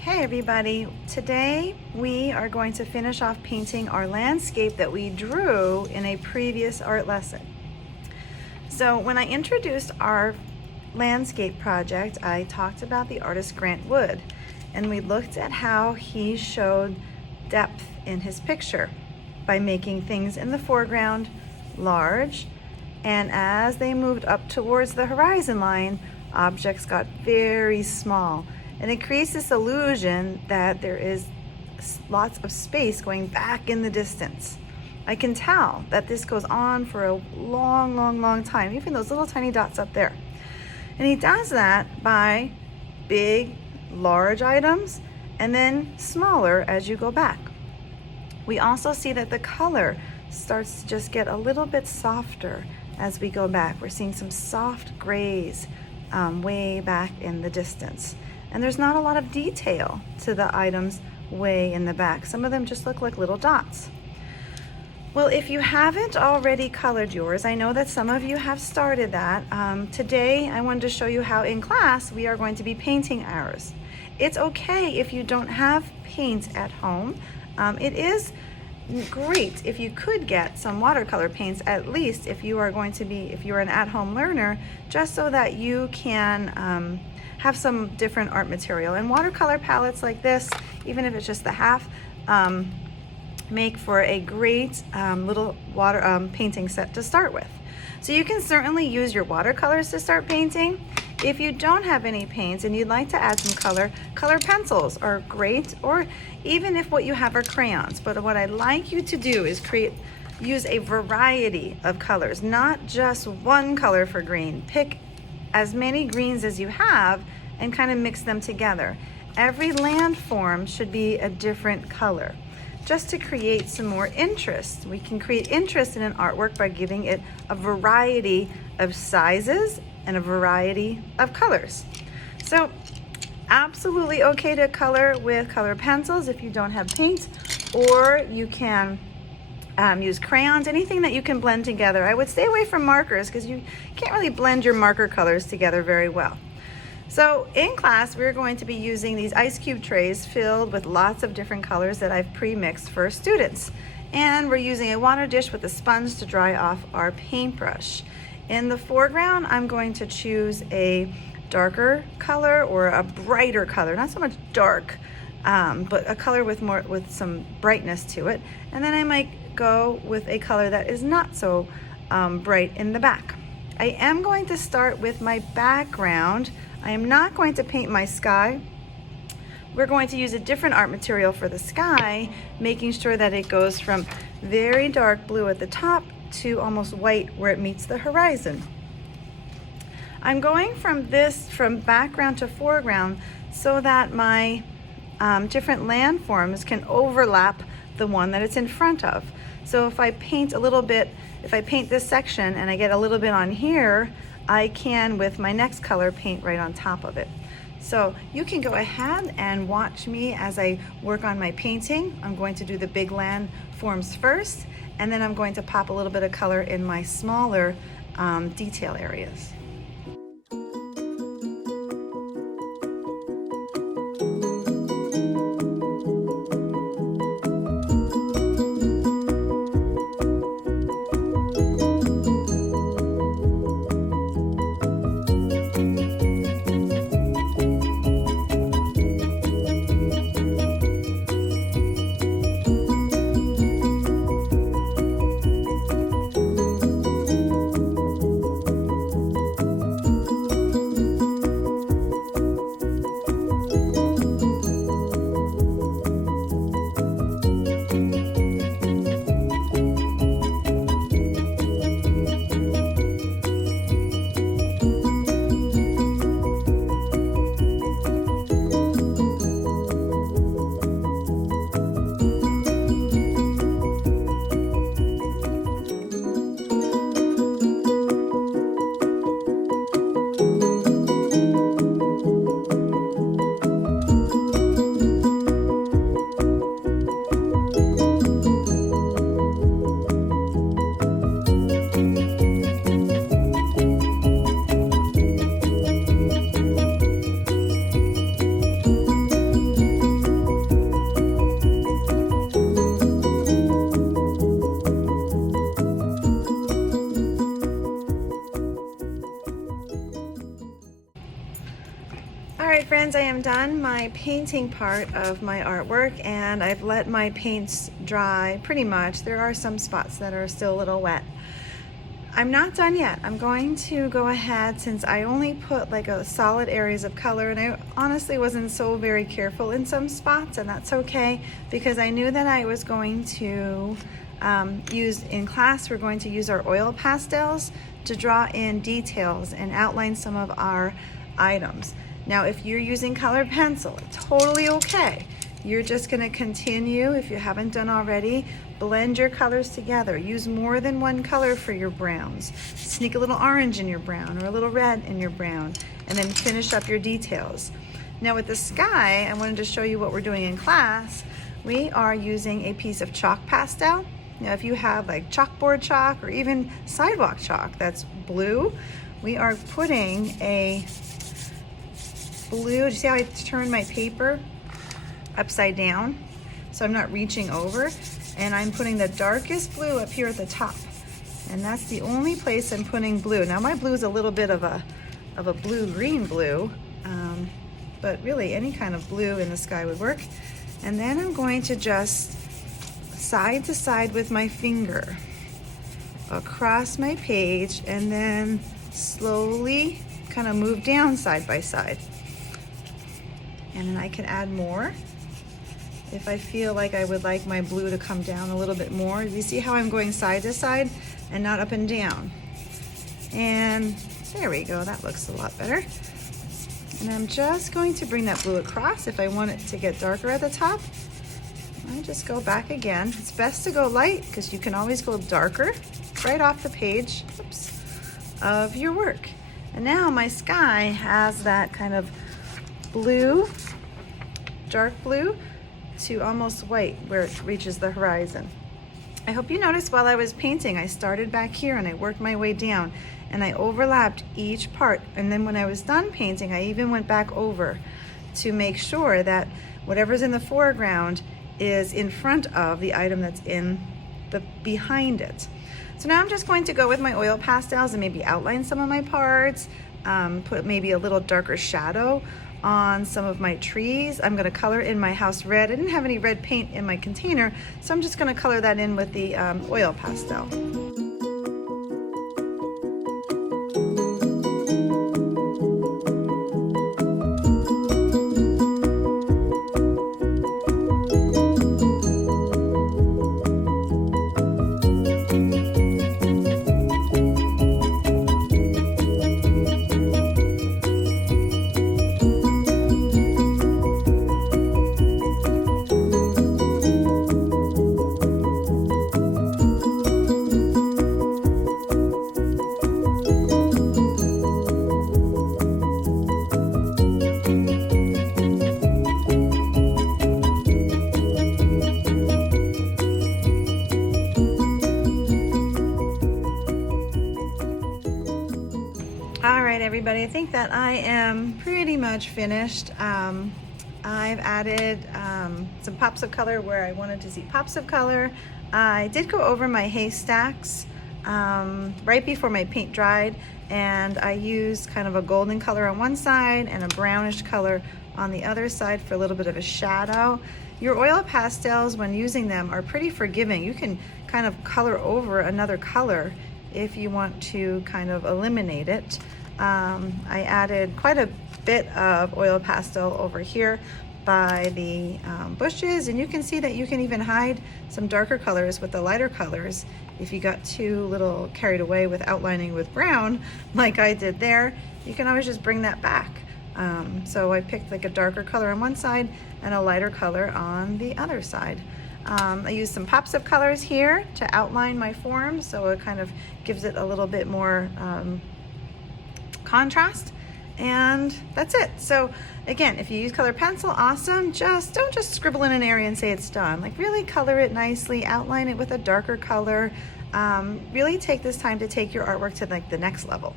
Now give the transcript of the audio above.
Hey everybody, today we are going to finish off painting our landscape that we drew in a previous art lesson. So when I introduced our landscape project, I talked about the artist Grant Wood, and we looked at how he showed depth in his picture by making things in the foreground large, and as they moved up towards the horizon line, objects got very small. And it creates this illusion that there is lots of space going back in the distance. I can tell that this goes on for a long time, even those little tiny dots up there. And he does that by big, large items and then smaller as you go back. We also see that the color starts to just get a little bit softer as we go back. We're seeing some soft grays way back in the distance. And there's not a lot of detail to the items way in the back. Some of them just look like little dots. Well, if you haven't already colored yours, I know that some of you have started that. Today, I wanted to show you how in class we are going to be painting ours. It's okay if you don't have paint at home. It is great if you could get some watercolor paints, at least if you're an at-home learner, just so that you can have some different art material. And watercolor palettes like this, even if it's just the half, make for a great little painting set to start with. So you can certainly use your watercolors to start painting. If you don't have any paints and you'd like to add some color pencils are great, or even if what you have are crayons. But what I'd like you to do is use a variety of colors, not just one color for green. Pick as many greens as you have and kind of mix them together. Every landform should be a different color, just to create some more interest. We can create interest in an artwork by giving it a variety of sizes and a variety of colors. So absolutely okay to color with color pencils if you don't have paint, or you can use crayons, anything that you can blend together. I would stay away from markers because you can't really blend your marker colors together very well. So in class, we're going to be using these ice cube trays filled with lots of different colors that I've pre-mixed for students. And we're using a water dish with a sponge to dry off our paintbrush. In the foreground, I'm going to choose a darker color or a brighter color, not so much dark, but a color with some brightness to it. And then I might go with a color that is not so bright in the back. I am going to start with my background. I am not going to paint my sky. We're going to use a different art material for the sky, making sure that it goes from very dark blue at the top to almost white where it meets the horizon. I'm going from background to foreground so that my different landforms can overlap the one that it's in front of. So if I paint this section and I get a little bit on here, I can, with my next color, paint right on top of it. So you can go ahead and watch me as I work on my painting. I'm going to do the big landforms first, and then I'm going to pop a little bit of color in my smaller detail areas. done my painting part of my artwork and I've let my paints dry pretty much. There are some spots that are still a little wet. I'm not done yet. I'm going to go ahead, since I only put like a solid areas of color, and I honestly wasn't so very careful in some spots, and that's okay because I knew that I was going to use in class, we're going to use our oil pastels to draw in details and outline some of our items. Now, if you're using colored pencil, it's totally okay. You're just going to continue, if you haven't done already, blend your colors together. Use more than one color for your browns. Sneak a little orange in your brown or a little red in your brown, and then finish up your details. Now with the sky, I wanted to show you what we're doing in class. We are using a piece of chalk pastel. Now if you have like chalkboard chalk or even sidewalk chalk that's blue, we are putting a blue, do you see how I turned my paper upside down? So I'm not reaching over, and I'm putting the darkest blue up here at the top. And that's the only place I'm putting blue. Now my blue is a little bit of a blue-green blue, but really any kind of blue in the sky would work. And then I'm going to just side to side with my finger across my page, and then slowly kind of move down side by side. And then I can add more if I feel like I would like my blue to come down a little bit more. You see how I'm going side to side and not up and down? And there we go, that looks a lot better. And I'm just going to bring that blue across. If I want it to get darker at the top, I just go back again. It's best to go light because you can always go darker right off the page, oops, of your work. And now my sky has that kind of blue, dark blue to almost white where it reaches the horizon. I hope you noticed while I was painting, I started back here and I worked my way down and I overlapped each part. And then when I was done painting, I even went back over to make sure that whatever's in the foreground is in front of the item that's in the behind it. So now I'm just going to go with my oil pastels and maybe outline some of my parts, put maybe a little darker shadow on some of my trees. I'm going to color in my house red. I didn't have any red paint in my container, so I'm just going to color that in with the oil pastel. All right, everybody, I think that I am pretty much finished. I've added some pops of color where I wanted to see pops of color. I did go over my haystacks right before my paint dried, and I used kind of a golden color on one side and a brownish color on the other side for a little bit of a shadow. Your oil pastels, when using them, are pretty forgiving. You can kind of color over another color if you want to kind of eliminate it. I added quite a bit of oil pastel over here by the bushes, and you can see that you can even hide some darker colors with the lighter colors if you got too little carried away with outlining with brown like I did there. You can always just bring that back. So I picked like a darker color on one side and a lighter color on the other side. I used some pops of colors here to outline my form, so it kind of gives it a little bit more contrast, and that's it. So again, if you use colored pencil, awesome. Don't just scribble in an area and say it's done. Like, really color it nicely, outline it with a darker color. Really take this time to take your artwork to like the next level.